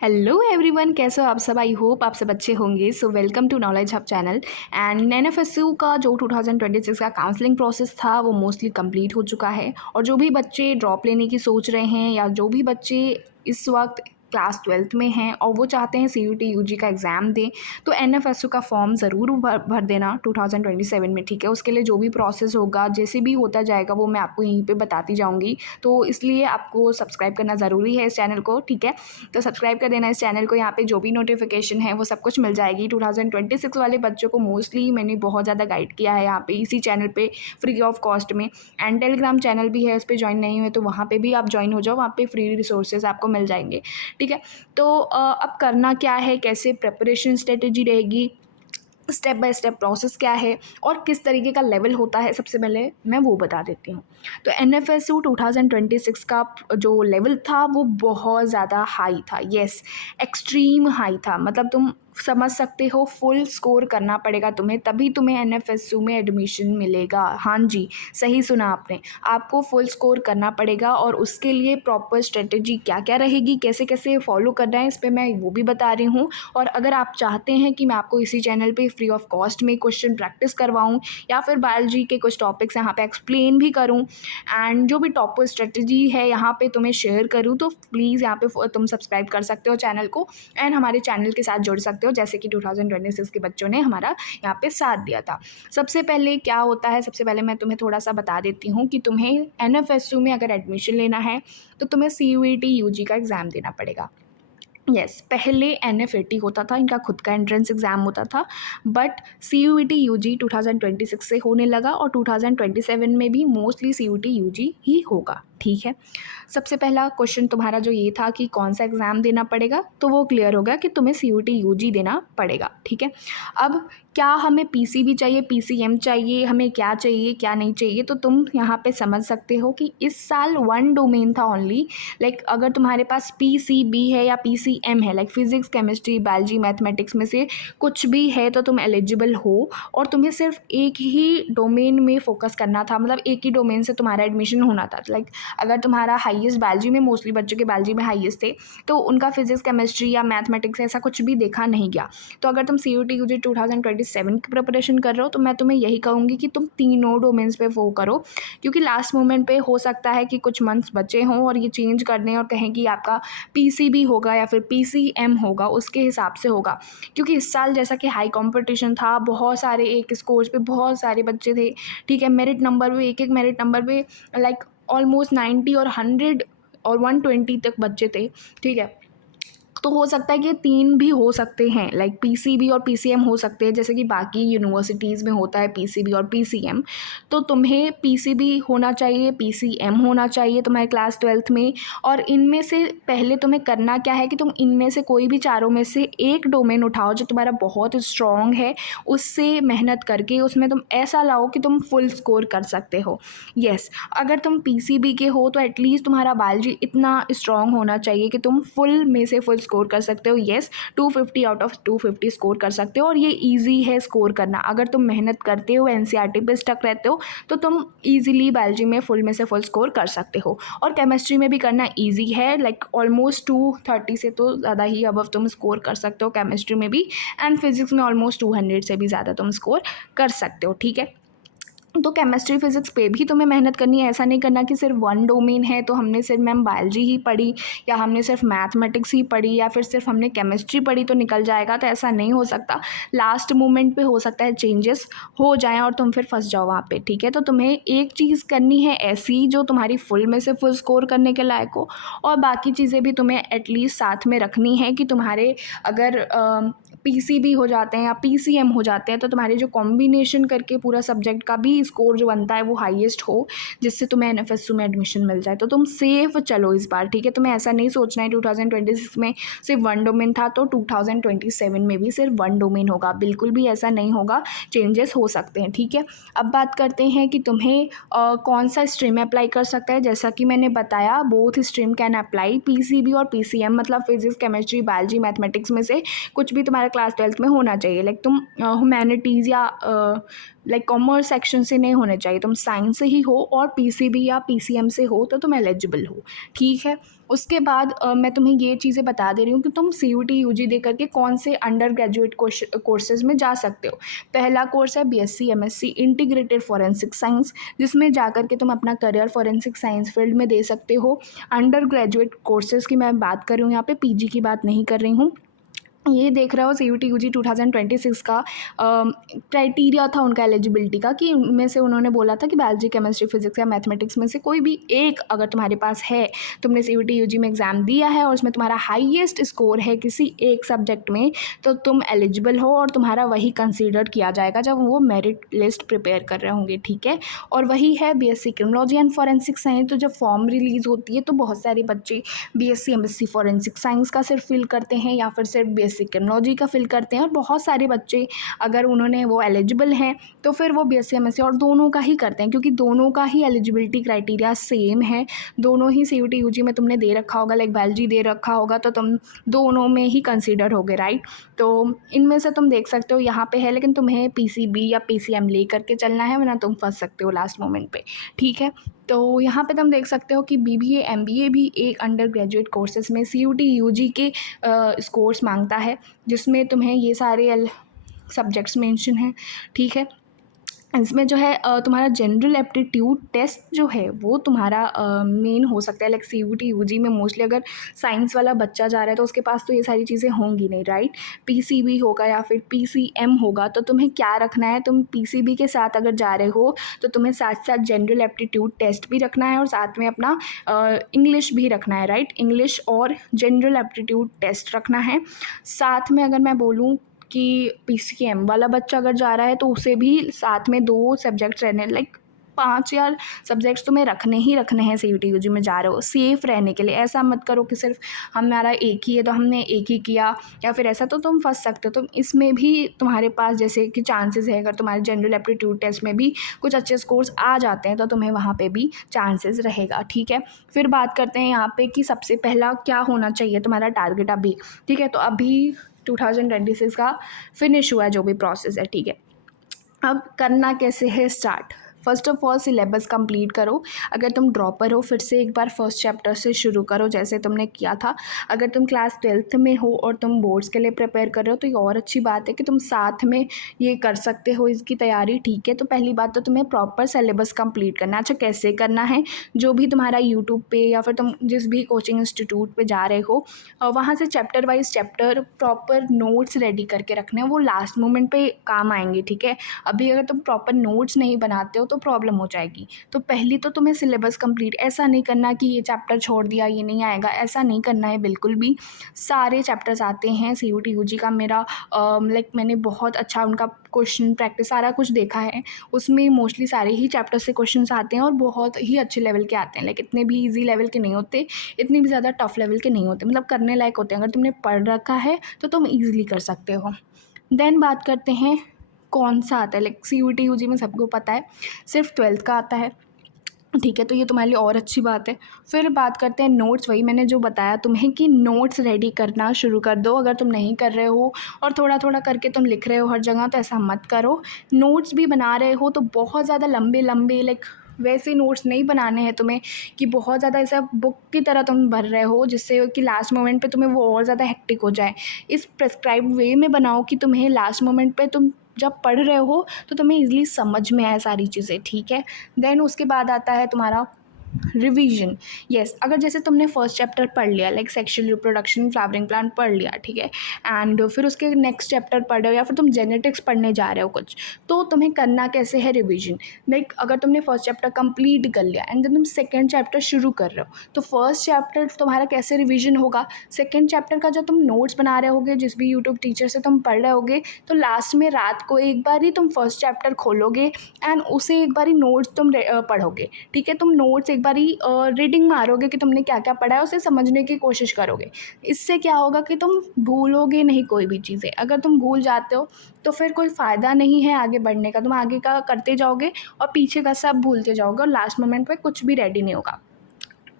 Hello everyone, कैसे हो आप सब। आई होप आप सब अच्छे होंगे। So welcome to knowledge hub channel. And NFSU का जो 2026 का काउंसलिंग प्रोसेस था वो मोस्टली कंप्लीट हो चुका है। और जो भी बच्चे ड्रॉप लेने की सोच रहे हैं या जो भी बच्चे इस वक्त क्लास 12th में हैं और वो चाहते हैं CUT UG का एग्ज़ाम दें, तो एनएफएसयू का फॉर्म ज़रूर भर देना 2027 में। ठीक है, उसके लिए जो भी प्रोसेस होगा, जैसे भी होता जाएगा, वो मैं आपको यहीं पे बताती जाऊँगी। तो इसलिए आपको सब्सक्राइब करना ज़रूरी है इस चैनल को। ठीक है, तो सब्सक्राइब कर देना इस चैनल को। यहाँ पे जो भी नोटिफिकेशन है वो सब कुछ मिल जाएगी। 2026 वाले बच्चों को मोस्टली मैंने बहुत ज़्यादा गाइड किया है यहाँ पे इसी चैनल पे फ्री ऑफ कॉस्ट में। एंड टेलीग्राम चैनल भी है, उस पर ज्वाइन नहीं हुए तो वहाँ पे भी आप ज्वाइन हो जाओ, वहाँ पे फ्री रिसोर्सेज आपको मिल जाएंगे। ठीक है, तो अब करना क्या है, कैसे प्रेपरेशन स्ट्रेटेजी रहेगी, स्टेप बाय स्टेप प्रोसेस क्या है और किस तरीके का लेवल होता है, सबसे पहले मैं वो बता देती हूँ। तो एनएफएसयू 2026 का जो लेवल था वो बहुत ज़्यादा हाई था। येस, एक्सट्रीम हाई था। मतलब तुम समझ सकते हो, फुल स्कोर करना पड़ेगा तुम्हें, तभी तुम्हें एनएफएसयू में एडमिशन मिलेगा। हाँ जी, सही सुना आपने, आपको फुल स्कोर करना पड़ेगा। और उसके लिए प्रॉपर स्ट्रेटेजी क्या क्या रहेगी, कैसे कैसे फॉलो करना है, इस पर मैं वो भी बता रही हूँ। और अगर आप चाहते हैं कि मैं आपको इसी चैनल पे फ्री ऑफ कॉस्ट में क्वेश्चन प्रैक्टिस करवाऊँ या फिर बायोलॉजी के कुछ टॉपिक्स यहाँ पे एक्सप्लेन भी करूँ एंड जो भी टॉपर स्ट्रेटजी है यहाँ पे तुम्हें शेयर करूँ, तो प्लीज़ यहाँ पे तुम सब्सक्राइब कर सकते हो चैनल को एंड हमारे चैनल के साथ जुड़ सकते हो, जैसे कि 2026 के बच्चों ने हमारा यहाँ पे साथ दिया था। सबसे पहले क्या होता है, सबसे पहले मैं तुम्हें थोड़ा सा बता देती हूँ कि तुम्हें एनएफएसयू में अगर एडमिशन लेना है तो तुम्हें CUET UG का एग्ज़ाम देना पड़ेगा। यस, पहले NF80 होता था, इनका खुद का एंट्रेंस एग्ज़ाम होता था, बट CUET UG 2026 से होने लगा और 2027 में भी मोस्टली CUET UG ही होगा। ठीक है, सबसे पहला क्वेश्चन तुम्हारा जो ये था कि कौन सा एग्ज़ाम देना पड़ेगा, तो वो क्लियर हो गया कि तुम्हें CUET UG देना पड़ेगा। ठीक है, अब क्या हमें PCB चाहिए, PCM चाहिए, हमें क्या चाहिए क्या नहीं चाहिए, तो तुम यहाँ पे समझ सकते हो कि इस साल वन डोमेन था ओनली। लाइक अगर तुम्हारे पास PCB है या PCM है, like physics chemistry biology mathematics में से कुछ भी है, तो तुम एलिजिबल हो और तुम्हें सिर्फ एक ही डोमेन में फोकस करना था। मतलब एक ही डोमेन से तुम्हारा एडमिशन होना था। लाइक अगर तुम्हारा हाईएस्ट बायोलॉजी में, मोस्टली बच्चों के बायोलॉजी में हाईएस्ट थे, तो उनका फिजिक्स केमिस्ट्री या मैथमेटिक्स ऐसा कुछ भी देखा नहीं गया। तो अगर तुम CUET UG 2027 की प्रिपरेशन कर रहे हो तो मैं तुम्हें यही कहूँगी कि तुम तीनों डोमेन्स पे वो करो, क्योंकि लास्ट मोमेंट पे हो सकता है कि कुछ मंथ्स बचे हों और ये चेंज कर दें और कहें कि आपका PCB होगा या फिर PCM होगा, उसके हिसाब से होगा। क्योंकि इस साल जैसा कि हाई कंपटीशन था, बहुत सारे एक स्कोर्स पे बहुत सारे बच्चे थे। ठीक है, मेरिट नंबर पे एक मेरिट नंबर पे लाइक ऑलमोस्ट 90 और 100 और 120 तक बच्चे थे। ठीक है, तो हो सकता है कि तीन भी हो सकते हैं, लाइक PCB और PCM हो सकते हैं, जैसे कि बाकी यूनिवर्सिटीज़ में होता है PCB और PCM। तो तुम्हें PCB होना चाहिए, PCM होना चाहिए तुम्हारे क्लास 12th में। और इनमें से पहले तुम्हें करना क्या है कि तुम इनमें से कोई भी चारों में से एक डोमेन उठाओ जो तुम्हारा बहुत स्ट्रॉन्ग है, उससे मेहनत करके उसमें तुम ऐसा लाओ कि तुम फुल स्कोर कर सकते हो। येस, अगर तुम PCB के हो तो एटलीस्ट तुम्हारा बायोलॉजी इतना स्ट्रॉन्ग होना चाहिए कि तुम फुल में से फुल स्कोर कर सकते हो। येस, 250 आउट ऑफ 250 स्कोर कर सकते हो और ये ईजी है स्कोर करना। अगर तुम मेहनत करते हो, NCERT पे स्टक रहते हो, तो तुम ईजिली बायोलॉजी में फुल में से फुल स्कोर कर सकते हो। और केमिस्ट्री में भी करना ईजी है, लाइक ऑलमोस्ट 230 से तो ज़्यादा ही अबव तुम स्कोर कर सकते हो केमिस्ट्री में भी। एंड फिजिक्स में ऑलमोस्ट 200 से भी ज़्यादा तुम स्कोर कर सकते हो। ठीक है, तो केमिस्ट्री फिजिक्स पे भी तुम्हें मेहनत करनी है। ऐसा नहीं करना कि सिर्फ वन डोमेन है तो हमने सिर्फ मैम बायोलॉजी ही पढ़ी या हमने सिर्फ मैथमेटिक्स ही पढ़ी या फिर सिर्फ हमने केमिस्ट्री पढ़ी तो निकल जाएगा, तो ऐसा नहीं हो सकता। लास्ट मोमेंट पे हो सकता है चेंजेस हो जाएं और तुम फिर फंस जाओ वहाँ पे। ठीक है, तो तुम्हें एक चीज़ करनी है ऐसी जो तुम्हारी फुल में से फुल स्कोर करने के लायक हो, और बाकी चीज़ें भी तुम्हें एटलीस्ट साथ में रखनी है कि तुम्हारे अगर PCB हो जाते हैं या PCM हो जाते हैं तो तुम्हारे जो कॉम्बिनेशन करके पूरा सब्जेक्ट का भी स्कोर जो बनता है वो हाईएस्ट हो, जिससे तुम्हें एनएफएसयू में एडमिशन मिल जाए। तो तुम सेफ चलो इस बार। ठीक है, तुम्हें ऐसा नहीं सोचना है 2026 में सिर्फ वन डोमेन था तो 2027 में भी सिर्फ वन डोमेन होगा, बिल्कुल भी ऐसा नहीं होगा, चेंजेस हो सकते हैं। ठीक है, अब बात करते हैं कि तुम्हें कौन सा स्ट्रीम अप्लाई कर सकता है। जैसा कि मैंने बताया, both stream can apply, PCB और PCM मतलब फिजिक्स केमिस्ट्री बायोलॉजी मैथमेटिक्स में से कुछ भी तुम्हारा क्लास 12th में होना चाहिए। लाइक तुम ह्यूमैनिटीज़ या लाइक कॉमर्स सेक्शन से नहीं होने चाहिए, तुम साइंस से ही हो और पीसीबी या पीसीएम से हो तो तुम एलिजिबल हो, ठीक है। उसके बाद मैं तुम्हें ये चीज़ें बता दे रही हूँ कि तुम सीयूटी यूजी दे करके कौन से अंडर ग्रेजुएट कोर्सेज में जा सकते हो। पहला कोर्स है BSc MSc integrated forensic science, जिसमें जा कर के तुम अपना करियर फॉरेंसिक साइंस फील्ड में दे सकते हो। अंडर ग्रेजुएट कोर्सेज़ की मैं बात कर रही हूँ यहाँ पे, पीजी की बात नहीं कर रही हूँ। ये देख रहे हो सीयूटी यूजी 2026 का क्राइटेरिया था उनका एलिजिबिलिटी का, कि उनमें से उन्होंने बोला था कि बायोलॉजी केमिस्ट्री फिजिक्स या मैथमेटिक्स में से कोई भी एक अगर तुम्हारे पास है, तुमने सीयूटी यूजी में एग्ज़ाम दिया है और उसमें तुम्हारा हाईएस्ट स्कोर है किसी एक सब्जेक्ट में, तो तुम एलिजिबल हो और तुम्हारा वही कंसीडर किया जाएगा जब वो मेरिट लिस्ट प्रिपेयर कर रहे होंगे, ठीक है। और वही है BSc criminology and forensic science. तो जब फॉर्म रिलीज़ होती है तो बहुत सारे बच्चे बीएससी एमएससी फॉरेंसिक साइंस का सिर्फ फिल करते हैं या फिर सिर्फ बीएससी क्रिमिनोलॉजी का फिल करते हैं, और बहुत सारे बच्चे अगर उन्होंने वो एलिजिबल हैं तो फिर वो बीएससी एमएससी और दोनों का ही करते हैं, क्योंकि दोनों का ही एलिजिबिलिटी क्राइटेरिया सेम है। दोनों ही सीयूटी यूजी में तुमने दे रखा होगा, लाइक बायोलॉजी दे रखा होगा तो तुम दोनों में ही कंसीडर होगे, राइट। तो इनमें से तुम देख सकते हो यहाँ पे है, लेकिन तुम्हें पीसीबी या पीसीएम ले करके चलना है, वरना तुम फंस सकते हो लास्ट मोमेंट पे, ठीक है। तो यहाँ पे तुम देख सकते हो कि बीबीए एमबीए भी एक अंडर ग्रेजुएट कोर्सेज में सीयूटी यूजी के स्कोर्स मांगता है, जिसमें तुम्हें ये सारे सब्जेक्ट्स मेंशन हैं, ठीक है। इसमें जो है तुम्हारा जनरल एप्टीट्यूड टेस्ट जो है वो तुम्हारा मेन हो सकता है। लाइक सीयूटी यूजी में मोस्टली अगर साइंस वाला बच्चा जा रहा है तो उसके पास तो ये सारी चीज़ें होंगी नहीं, राइट। पीसीबी होगा या फिर पीसीएम होगा, तो तुम्हें क्या रखना है, तुम पीसीबी के साथ अगर जा रहे हो तो तुम्हें साथ साथ जनरल एप्टीट्यूड टेस्ट भी रखना है और साथ में अपना इंग्लिश भी रखना है, राइट। इंग्लिश और जनरल एप्टीट्यूड टेस्ट रखना है। साथ में अगर मैं बोलूँ कि पीसीएम वाला बच्चा अगर जा रहा है तो उसे भी साथ में 2 सब्जेक्ट्स रहने, लाइक 5 या सब्जेक्ट्स तुम्हें रखने ही रखने हैं सीयूटी यूजी में जा रहे हो, सेफ़ रहने के लिए। ऐसा मत करो कि सिर्फ हमारा एक ही है तो हमने एक ही किया, या फिर ऐसा तो तुम फंस सकते हो। तो इसमें भी तुम्हारे पास जैसे कि चांसेस है, अगर तुम्हारे जनरल एप्टीट्यूड टेस्ट में भी कुछ अच्छे स्कोर्स आ जाते हैं तो तुम्हें वहाँ पे भी चांसेस रहेगा, ठीक है। फिर बात करते हैं यहाँ पे कि सबसे पहला क्या होना चाहिए तुम्हारा टारगेट अभी, ठीक है। तो अभी 2026 का फिनिश हुआ है जो भी प्रोसेस है, ठीक है। अब करना कैसे है start. First of all syllabus complete करो। अगर तुम ड्रॉपर हो फिर से एक बार फर्स्ट चैप्टर से शुरू करो जैसे तुमने किया था। अगर तुम क्लास 12th में हो और तुम बोर्ड्स के लिए प्रिपेयर कर रहे हो तो ये और अच्छी बात है कि तुम साथ में ये कर सकते हो इसकी तैयारी, ठीक है। तो पहली बात तो तुम्हें प्रॉपर सिलेबस कंप्लीट करना है। अच्छा, कैसे करना है, जो भी तुम्हारा यूट्यूब पे या फिर तुम जिस भी कोचिंग इंस्टीट्यूट पे जा रहे हो वहाँ से chapter wise chapter proper notes ready करके रखने हैं, वो लास्ट मोमेंट पे काम आएंगे, ठीक है। अभी अगर तुम प्रॉपर नोट्स नहीं बनाते हो तो प्रॉब्लम हो जाएगी। तो पहली तो तुम्हें सिलेबस कंप्लीट, ऐसा नहीं करना कि ये चैप्टर छोड़ दिया ये नहीं आएगा, ऐसा नहीं करना है बिल्कुल भी। सारे चैप्टर्स आते हैं सीयूटी यूजी का। मेरा लाइक मैंने बहुत अच्छा उनका क्वेश्चन प्रैक्टिस सारा कुछ देखा है, उसमें मोस्टली सारे ही चैप्टर से क्वेश्चंस आते हैं और बहुत ही अच्छे लेवल के आते हैं। लाइक इतने भी ईजी लेवल के नहीं होते, इतनी भी ज़्यादा टफ लेवल के नहीं होते, मतलब करने लायक होते हैं। अगर तुमने पढ़ रखा है तो तुम ईजिली कर सकते हो। देन बात करते हैं कौन सा आता है। लाइक सीयूटी यूजी में सबको पता है सिर्फ 12th का आता है, ठीक है। तो ये तुम्हारे लिए और अच्छी बात है। फिर बात करते हैं नोट्स। वही मैंने जो बताया तुम्हें कि नोट्स रेडी करना शुरू कर दो। अगर तुम नहीं कर रहे हो और थोड़ा थोड़ा करके तुम लिख रहे हो हर जगह तो ऐसा मत करो। नोट्स भी बना रहे हो तो बहुत ज़्यादा लंबे लंबे लाइक वैसे नोट्स नहीं बनाने हैं तुम्हें कि बहुत ज़्यादा ऐसा बुक की तरह तुम भर रहे हो जिससे कि लास्ट मोमेंट पे तुम्हें वो और ज़्यादा हेक्टिक हो जाए। इस प्रेस्क्राइब्ड वे में बनाओ कि तुम्हें लास्ट मोमेंट पे तुम जब पढ़ रहे हो तो तुम्हें ईज़िली समझ में आए सारी चीज़ें, ठीक है। देन उसके बाद आता है तुम्हारा रिवीजन। यस, अगर जैसे तुमने फर्स्ट चैप्टर पढ़ लिया like sexual reproduction flowering plant पढ़ लिया, ठीक है, एंड फिर उसके नेक्स्ट चैप्टर पढ़ रहे हो या फिर तुम जेनेटिक्स पढ़ने जा रहे हो कुछ, तो तुम्हें करना कैसे है रिवीजन। लाइक अगर तुमने फर्स्ट चैप्टर कंप्लीट कर लिया एंड देन तुम सेकेंड चैप्टर शुरू कर रहे हो तो फर्स्ट चैप्टर तुम्हारा कैसे रिवीजन होगा। सेकेंड चैप्टर का जब तुम नोट्स बना रहे होगे जिस भी यूट्यूब टीचर से तुम पढ़ रहे होगे तो लास्ट में रात को एक बार ही तुम फर्स्ट चैप्टर खोलोगे एंड उसे एक बार ही नोट्स तुम पढ़ोगे, ठीक है। तुम नोट्स एक बारी रीडिंग मारोगे कि तुमने क्या क्या पढ़ा है, उसे समझने की कोशिश करोगे। इससे क्या होगा कि तुम भूलोगे नहीं कोई भी चीज़ें। अगर तुम भूल जाते हो तो फिर कोई फ़ायदा नहीं है आगे बढ़ने का। तुम आगे का करते जाओगे और पीछे का सब भूलते जाओगे और लास्ट मोमेंट पे कुछ भी रेडी नहीं होगा।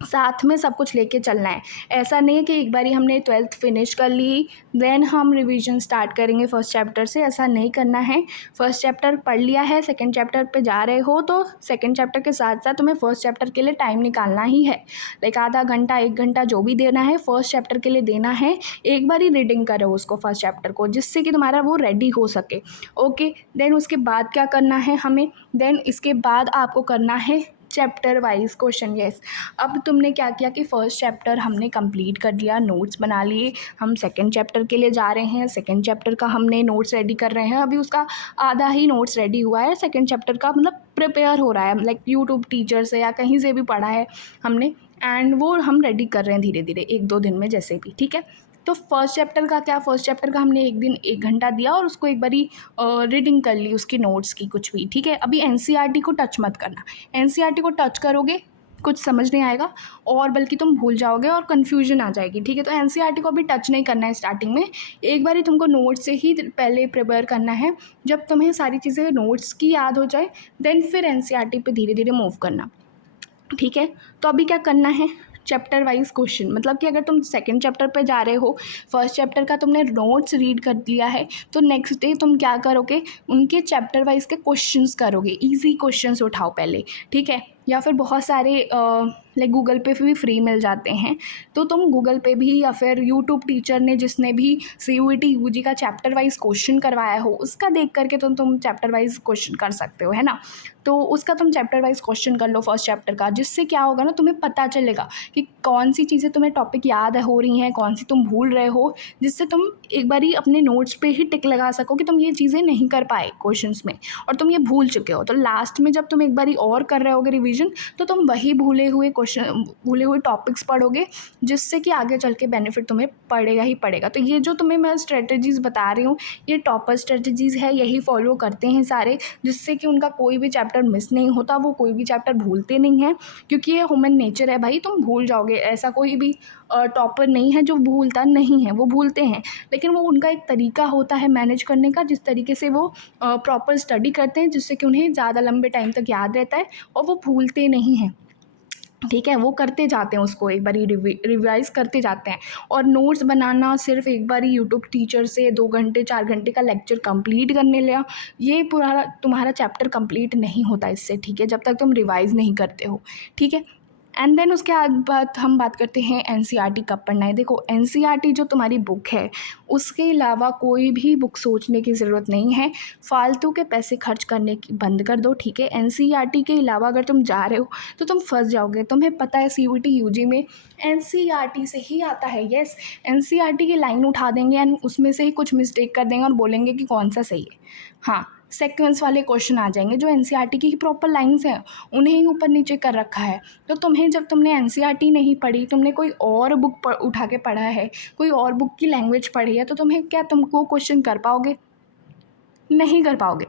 साथ में सब कुछ लेके चलना है। ऐसा नहीं है कि एक बारी हमने 12th फिनिश कर ली देन हम रिवीजन स्टार्ट करेंगे फर्स्ट चैप्टर से, ऐसा नहीं करना है। फर्स्ट चैप्टर पढ़ लिया है, सेकंड चैप्टर पे जा रहे हो तो सेकंड चैप्टर के साथ साथ तुम्हें फर्स्ट चैप्टर के लिए टाइम निकालना ही है। लाइक आधा घंटा 1 घंटा जो भी देना है फर्स्ट चैप्टर के लिए देना है। एक बार ही रीडिंग करो उसको फर्स्ट चैप्टर को, जिससे कि तुम्हारा वो रेडी हो सके। ओके, देन उसके बाद क्या करना है हमें, देन इसके बाद आपको करना है चैप्टर वाइज क्वेश्चन। यस, अब तुमने क्या किया कि फर्स्ट चैप्टर हमने कंप्लीट कर लिया, नोट्स बना लिए, हम सेकंड चैप्टर के लिए जा रहे हैं, सेकंड चैप्टर का हमने नोट्स रेडी कर रहे हैं। अभी उसका आधा ही नोट्स रेडी हुआ है, सेकंड चैप्टर का मतलब प्रिपेयर हो रहा है, लाइक यूट्यूब टीचर से या कहीं से भी पढ़ा है हमने, एंड वो हम रेडी कर रहे हैं धीरे धीरे 1-2 दिन में जैसे भी। ठीक है, तो फर्स्ट चैप्टर का क्या, फर्स्ट चैप्टर का हमने एक दिन 1 घंटा दिया और उसको एक बारी रीडिंग कर ली उसकी नोट्स की कुछ भी। ठीक है, अभी एनसीईआरटी को टच मत करना। एनसीईआरटी को टच करोगे कुछ समझ नहीं आएगा और बल्कि तुम भूल जाओगे और कन्फ्यूजन आ जाएगी। ठीक है, तो एनसीईआरटी को अभी टच नहीं करना है स्टार्टिंग में। एक बारी तुमको नोट्स से ही पहले प्रिपेयर करना है। जब तुम्हें सारी चीज़ें नोट्स की याद हो जाए देन फिर एनसीईआरटी पे धीरे धीरे मूव करना। ठीक है, तो अभी क्या करना है, चैप्टर वाइज क्वेश्चन, मतलब कि अगर तुम सेकंड चैप्टर पे जा रहे हो, फर्स्ट चैप्टर का तुमने नोट्स रीड कर लिया है, तो नेक्स्ट डे तुम क्या करोगे, उनके चैप्टर वाइज के क्वेश्चंस करोगे। इजी क्वेश्चंस उठाओ पहले। ठीक है, या फिर बहुत सारे लाइक गूगल पे भी फ्री मिल जाते हैं, तो तुम गूगल पे भी या फिर यूट्यूब टीचर ने जिसने भी सीयूईटी यूजी का चैप्टर वाइज क्वेश्चन करवाया हो उसका देख करके तुम चैप्टर वाइज क्वेश्चन कर सकते हो, है ना। तो उसका तुम चैप्टर वाइज क्वेश्चन कर लो फर्स्ट चैप्टर का, जिससे क्या होगा ना, तुम्हें पता चलेगा कि कौन सी चीज़ें तुम्हें टॉपिक याद हो रही हैं, कौन सी तुम भूल रहे हो, जिससे तुम एक बारी अपने नोट्स पे ही टिक लगा सको कि तुम ये चीज़ें नहीं कर पाए क्वेश्चंस में और तुम ये भूल चुके हो। तो लास्ट में जब तुम एक बारी और कर रहे होगे रिवीजन, तो तुम वही भूले हुए टॉपिक्स पढ़ोगे, जिससे कि आगे चल के बेनिफिट तुम्हें पड़ेगा ही पड़ेगा। तो ये जो तुम्हें मैं स्ट्रेटजीज़ बता रही हूँ, ये टॉपर स्ट्रेटजीज़ है, यही फॉलो करते हैं सारे, जिससे कि उनका कोई भी चैप्टर मिस नहीं होता, वो कोई भी चैप्टर भूलते नहीं हैं। क्योंकि ये ह्यूमन नेचर है भाई, तुम भूल जाओगे, ऐसा कोई भी टॉपर नहीं है जो भूलता नहीं है, वो भूलते हैं, लेकिन वो उनका एक तरीका होता है मैनेज करने का, जिस तरीके से वो प्रॉपर स्टडी करते हैं, जिससे कि उन्हें ज़्यादा लंबे टाइम तक याद रहता है और वो भूलते नहीं हैं। ठीक है, वो करते जाते हैं, उसको एक बारी रिवाइज करते जाते हैं। और नोट्स बनाना सिर्फ एक बारी यूट्यूब टीचर से 2 घंटे 4 घंटे का लेक्चर कंप्लीट करने लिया, ये पूरा तुम्हारा चैप्टर कंप्लीट नहीं होता इससे। ठीक है, जब तक तुम रिवाइज नहीं करते हो। ठीक है, एंड देन उसके बाद हम बात करते हैं एनसीईआरटी कब पढ़ना है। देखो, एनसीईआरटी जो तुम्हारी बुक है उसके अलावा कोई भी बुक सोचने की ज़रूरत नहीं है। फालतू के पैसे खर्च करने की बंद कर दो। ठीक है, एनसीईआरटी के अलावा अगर तुम जा रहे हो तो तुम फंस जाओगे। तुम्हें पता है सीयूईटी यूजी में एनसीईआरटी से ही आता है। यस, एनसीईआरटी की लाइन उठा देंगे एंड उसमें से ही कुछ मिस्टेक कर देंगे और बोलेंगे कि कौन सा सही है। हाँ, सीक्वेंस वाले क्वेश्चन आ जाएंगे, जो एनसीईआरटी की ही प्रॉपर लाइन्स हैं उन्हें ही ऊपर नीचे कर रखा है। तो तुम्हें, जब तुमने एनसीईआरटी नहीं पढ़ी, तुमने कोई और बुक उठा के पढ़ा है, कोई और बुक की लैंग्वेज पढ़ी है, तो तुम्हें क्या, तुम वो क्वेश्चन कर पाओगे? नहीं कर पाओगे।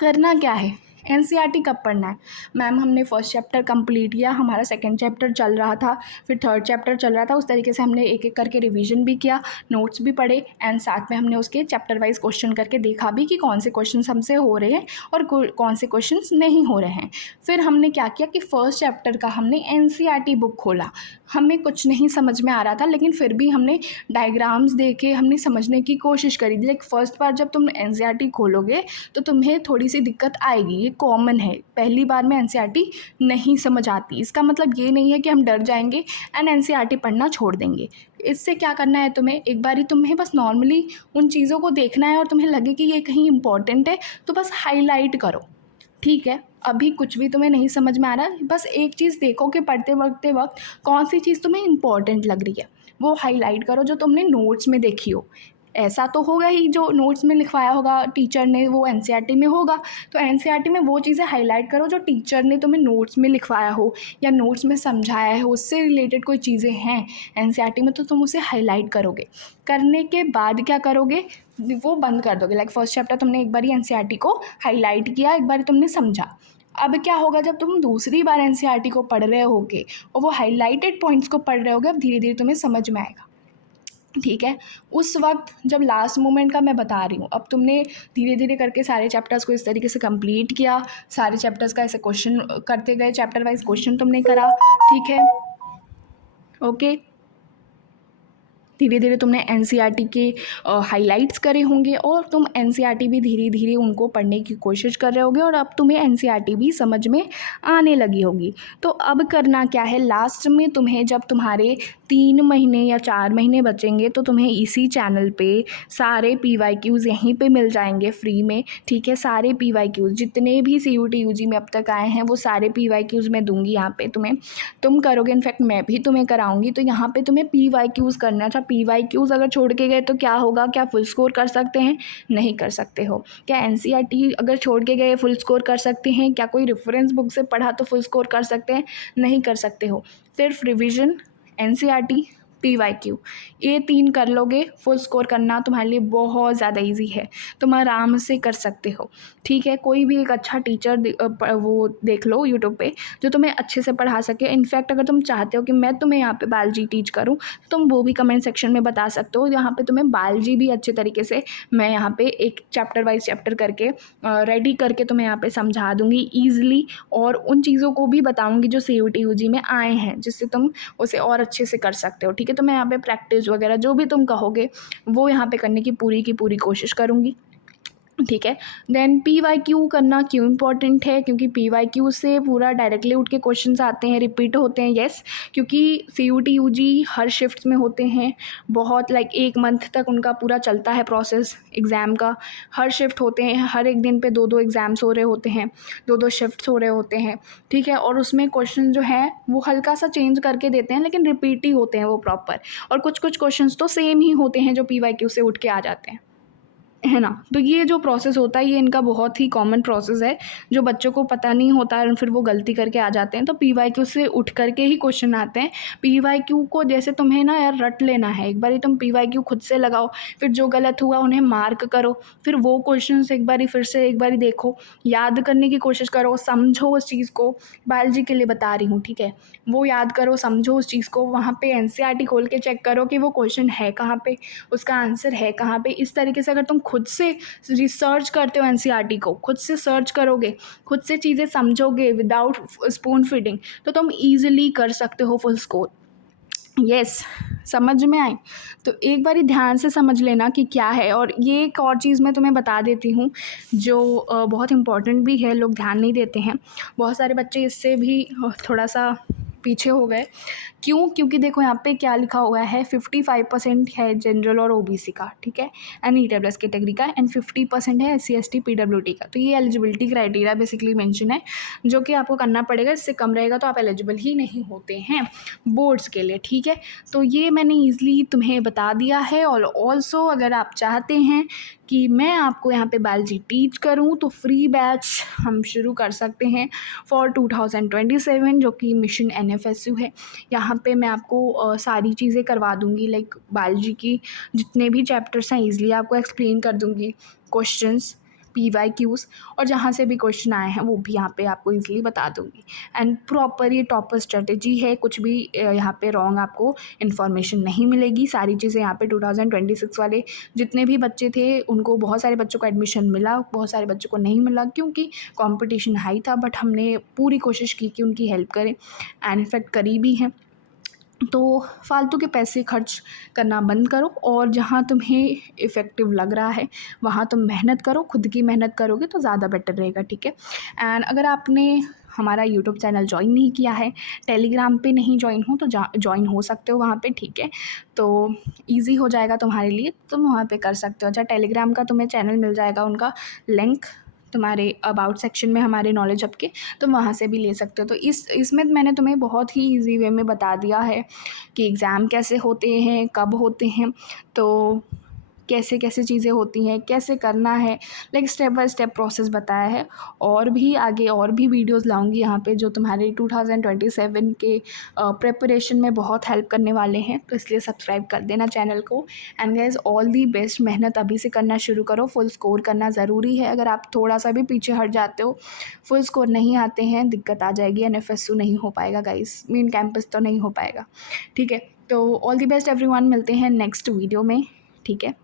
करना क्या है, एनसीईआरटी कब पढ़ना है? मैम, हमने फर्स्ट चैप्टर कंप्लीट किया, हमारा सेकंड चैप्टर चल रहा था, फिर थर्ड चैप्टर चल रहा था, उस तरीके से हमने एक एक करके रिवीजन भी किया, नोट्स भी पढ़े एंड साथ में हमने उसके चैप्टर वाइज क्वेश्चन करके देखा भी कि कौन से क्वेश्चन हमसे हो रहे हैं और कौन से क्वेश्चन नहीं हो रहे हैं। फिर हमने क्या किया कि फर्स्ट चैप्टर का हमने एनसीईआरटी बुक खोला। हमें कुछ नहीं समझ में आ रहा था, लेकिन फिर भी हमने डायग्राम्स देखे, हमने समझने की कोशिश करी। लाइक फर्स्ट बार जब तुम एनसीईआरटी खोलोगे तो तुम्हें थोड़ी सी दिक्कत आएगी, ये कॉमन है, पहली बार में एनसीईआरटी नहीं समझ आती। इसका मतलब ये नहीं है कि हम डर जाएंगे एंड एनसीईआरटी पढ़ना छोड़ देंगे। इससे क्या करना है, तुम्हें एक बारी तुम्हें बस नॉर्मली उन चीज़ों को देखना है और तुम्हें लगे कि ये कहीं इंपॉर्टेंट है तो बस हाईलाइट करो। ठीक है, अभी कुछ भी तुम्हें नहीं समझ में आ रहा, बस एक चीज़ देखो कि पढ़ते वक्त कौन सी चीज़ तुम्हें इंपॉर्टेंट लग रही है, वो हाईलाइट करो जो तुमने नोट्स में देखी हो। ऐसा तो होगा ही, जो नोट्स में लिखवाया होगा टीचर ने वो एनसीईआरटी में होगा, तो एनसीईआरटी में वो चीज़ें हाईलाइट करो जो टीचर ने तुम्हें नोट्स में लिखवाया हो या नोट्स में समझाया है, उससे रिलेटेड कोई चीज़ें हैं एनसीईआरटी में, तो तुम उसे हाईलाइट करोगे। करने के बाद क्या करोगे, वो बंद कर दोगे। लाइक फर्स्ट चैप्टर तुमने एक बार एनसीईआरटी को हाईलाइट किया, एक बार तुमने समझा। अब क्या होगा, जब तुम दूसरी बार एनसीईआरटी को पढ़ रहे होगे और वो हाईलाइटेड पॉइंट्स को पढ़ रहे होगे, अब धीरे धीरे तुम्हें समझ में आएगा। ठीक है। उस वक़्त जब लास्ट मोमेंट का मैं बता रही हूँ, अब तुमने धीरे-धीरे करके सारे चैप्टर्स को इस तरीके से कंप्लीट किया, सारे चैप्टर्स का ऐसे क्वेश्चन करते गए, चैप्टर वाइज़ क्वेश्चन तुमने करा, ठीक है। ओके। धीरे-धीरे तुमने एनसीईआरटी के हाइलाइट्स करे होंगे और तुम एनसीईआरटी भी धीरे-धीरे उनको पढ़ने की कोशिश कर रहे होगे और अब तुम्हें एनसीईआरटी भी समझ में आने लगी होगी। तो अब करना क्या है, लास्ट में तुम्हें जब तुम्हारे 3 महीने या 4 महीने बचेंगे तो तुम्हें इसी चैनल पे सारे पीवाईक्यूज़ यहीं पे मिल जाएँगे फ्री में, ठीक है। सारे पीवाईक्यूज़ जितने भी सीयूटी यूजी में अब तक आए हैं वो सारे पीवाईक्यूज़ मैं दूँगी यहाँ पे तुम्हें। तुम करोगे, इनफैक्ट मैं भी तुम्हें कराऊँगी। तो यहाँ पे तुम्हें पीवाईक्यूज़ करना है। अच्छा, पीवाईक्यूज़ अगर छोड़ के गए तो क्या होगा? क्या फुल स्कोर कर सकते हैं? नहीं कर सकते हो। क्या एनसीईआरटी अगर छोड़ के गए फुल स्कोर कर सकते हैं? क्या कोई रेफरेंस बुक से पढ़ा तो फुल स्कोर कर सकते हैं? नहीं कर सकते हो। सिर्फ रिविज़न, एनसीईआरटी, पीवाईक्यू, ये 3 कर लोगे, फुल स्कोर करना तुम्हारे लिए बहुत ज़्यादा ईज़ी है। तुम आराम से कर सकते हो, ठीक है। कोई भी एक अच्छा टीचर वो देख लो यूट्यूब पे जो तुम्हें अच्छे से पढ़ा सके। इनफैक्ट अगर तुम चाहते हो कि मैं तुम्हें यहाँ पे बायोलॉजी टीच करूँ तो तुम वो भी कमेंट सेक्शन में बता सकते हो। यहाँ पे तुम्हें बायोलॉजी भी अच्छे तरीके से मैं यहाँ पे एक चैप्टर वाइज चैप्टर करके रेडी करके तुम्हें यहाँ पे समझा दूँगी ईज़िली, और उन चीज़ों को भी बताऊँगी जो सीयूटी यूजी में आए हैं, जिससे तुम उसे और अच्छे से कर सकते हो, ठीक है। तो मैं यहाँ पे प्रैक्टिस वगैरह जो भी तुम कहोगे वो यहाँ पे करने की पूरी कोशिश करूँगी, ठीक है। देन पीवाईक्यू करना क्यों इम्पॉर्टेंट है? क्योंकि पीवाईक्यू से पूरा डायरेक्टली उठ के क्वेश्चंस आते हैं, रिपीट होते हैं। येस, क्योंकि सीयूटी यूजी हर शिफ्ट्स में होते हैं, बहुत लाइक 1 मंथ तक उनका पूरा चलता है प्रोसेस एग्ज़ाम का। हर शिफ्ट होते हैं, हर एक दिन पे 2-2 एग्ज़ाम्स हो रहे होते हैं, 2-2 शिफ्ट्स हो रहे होते हैं, ठीक है। और उसमें क्वेश्चन जो है वो हल्का सा चेंज करके देते हैं, लेकिन रिपीट ही होते हैं वो प्रॉपर। और कुछ क्वेश्चंस तो सेम ही होते हैं जो पीवाईक्यू से उठ के आ जाते हैं, है ना। तो ये जो प्रोसेस होता है ये इनका बहुत ही कॉमन प्रोसेस है, जो बच्चों को पता नहीं होता है और फिर वो गलती करके आ जाते हैं। तो पीवाईक्यू से उठ करके ही क्वेश्चन आते हैं। पीवाईक्यू को जैसे तुम्हें ना यार रट लेना है, एक बारी तुम पीवाईक्यू खुद से लगाओ, फिर जो गलत हुआ उन्हें मार्क करो, फिर वो क्वेश्चंस एक बारी फिर से एक बारी देखो, याद करने की कोशिश करो, समझो उस चीज़ को। बायोलॉजी के लिए बता रही हूँ, ठीक है। वो याद करो, समझो उस चीज़ को, वहाँ पे एनसीईआरटी खोल के चेक करो कि वो क्वेश्चन है कहाँ पे, उसका आंसर है कहाँ पे। इस तरीके से अगर तुम खुद से रिसर्च करते हो, एनसीईआरटी को खुद से सर्च करोगे, खुद से चीज़ें समझोगे विदाउट स्पून फीडिंग, तो तुम ईजिली कर सकते हो फुल स्कोर। यस, समझ में आए? तो एक बारी ध्यान से समझ लेना कि क्या है। और ये एक और चीज़ मैं तुम्हें बता देती हूँ जो बहुत इम्पॉर्टेंट भी है, लोग ध्यान नहीं देते हैं। बहुत सारे बच्चे इससे भी थोड़ा सा पीछे हो गए। क्यों? क्योंकि देखो यहाँ पे क्या लिखा हुआ है, 55% है जनरल और ओबीसी का, ठीक है, एंड ईडब्ल्यूएस कैटेगरी का, एंड 50% है एससी एसटी पीडब्ल्यूडी का। तो ये एलिजिबिलिटी क्राइटेरिया बेसिकली मेंशन है, जो कि आपको करना पड़ेगा। इससे कम रहेगा तो आप एलिजिबल ही नहीं होते हैं बोर्ड्स के लिए, ठीक है। तो ये मैंने ईज़िली तुम्हें बता दिया है। और ऑल्सो अगर आप चाहते हैं कि मैं आपको यहाँ पे बायोलॉजी टीच करूँ तो फ्री बैच हम शुरू कर सकते हैं फॉर 2027, जो कि मिशन एनएफएसयू है। यहाँ पे मैं आपको सारी चीज़ें करवा दूँगी, लाइक बायोलॉजी की जितने भी चैप्टर्स हैं ईज़िली आपको एक्सप्लेन कर दूँगी, क्वेश्चंस, पीवाईक्यूज़, और जहाँ से भी क्वेश्चन आए हैं वो भी यहाँ पे आपको ईज़िली बता दूँगी। एंड प्रॉपर ये टॉपर स्ट्रेटेजी है, कुछ भी यहाँ पे रॉन्ग आपको इन्फॉर्मेशन नहीं मिलेगी। सारी चीज़ें यहाँ पे 2026 वाले जितने भी बच्चे थे उनको, बहुत सारे बच्चों को एडमिशन मिला, बहुत सारे बच्चों को नहीं मिला क्योंकि कॉम्पिटिशन हाई था। बट हमने पूरी कोशिश की कि उनकी हेल्प करें, एंड इनफैक्ट करी भी हैं। तो फालतू के पैसे खर्च करना बंद करो, और जहाँ तुम्हें इफ़ेक्टिव लग रहा है वहाँ तुम मेहनत करो, खुद की मेहनत करोगे तो ज़्यादा बेटर रहेगा, ठीक है। एंड अगर आपने हमारा यूट्यूब चैनल ज्वाइन नहीं किया है, टेलीग्राम पे नहीं ज्वाइन हो तो ज्वाइन हो सकते हो वहाँ पे, ठीक है। तो ईज़ी हो जाएगा तुम्हारे लिए, तुम वहाँ पे कर सकते हो। अच्छा, टेलीग्राम का तुम्हें चैनल मिल जाएगा, उनका लिंक तुम्हारे अबाउट सेक्शन में, हमारे नॉलेज हब के, तुम वहाँ से भी ले सकते हो। तो इसमें मैंने तुम्हें बहुत ही ईजी वे में बता दिया है कि एग्ज़ाम कैसे होते हैं, कब होते हैं, तो कैसे कैसे चीज़ें होती हैं, कैसे करना है, like step by step process बताया है। और भी आगे और भी वीडियोस लाऊंगी यहाँ पे जो तुम्हारे 2027 के प्रिपरेशन में बहुत हेल्प करने वाले हैं। तो इसलिए सब्सक्राइब कर देना चैनल को। And guys, all the best. मेहनत अभी से करना शुरू करो, फुल स्कोर करना ज़रूरी है। अगर आप थोड़ा सा भी पीछे हट जाते हो, फुल स्कोर नहीं आते हैं, दिक्कत आ जाएगी, एनएफएसयू नहीं हो पाएगा गाइस, मेन कैंपस तो नहीं हो पाएगा, ठीक है। तो ऑल द बेस्ट एवरीवन, मिलते हैं नेक्स्ट वीडियो में, ठीक है।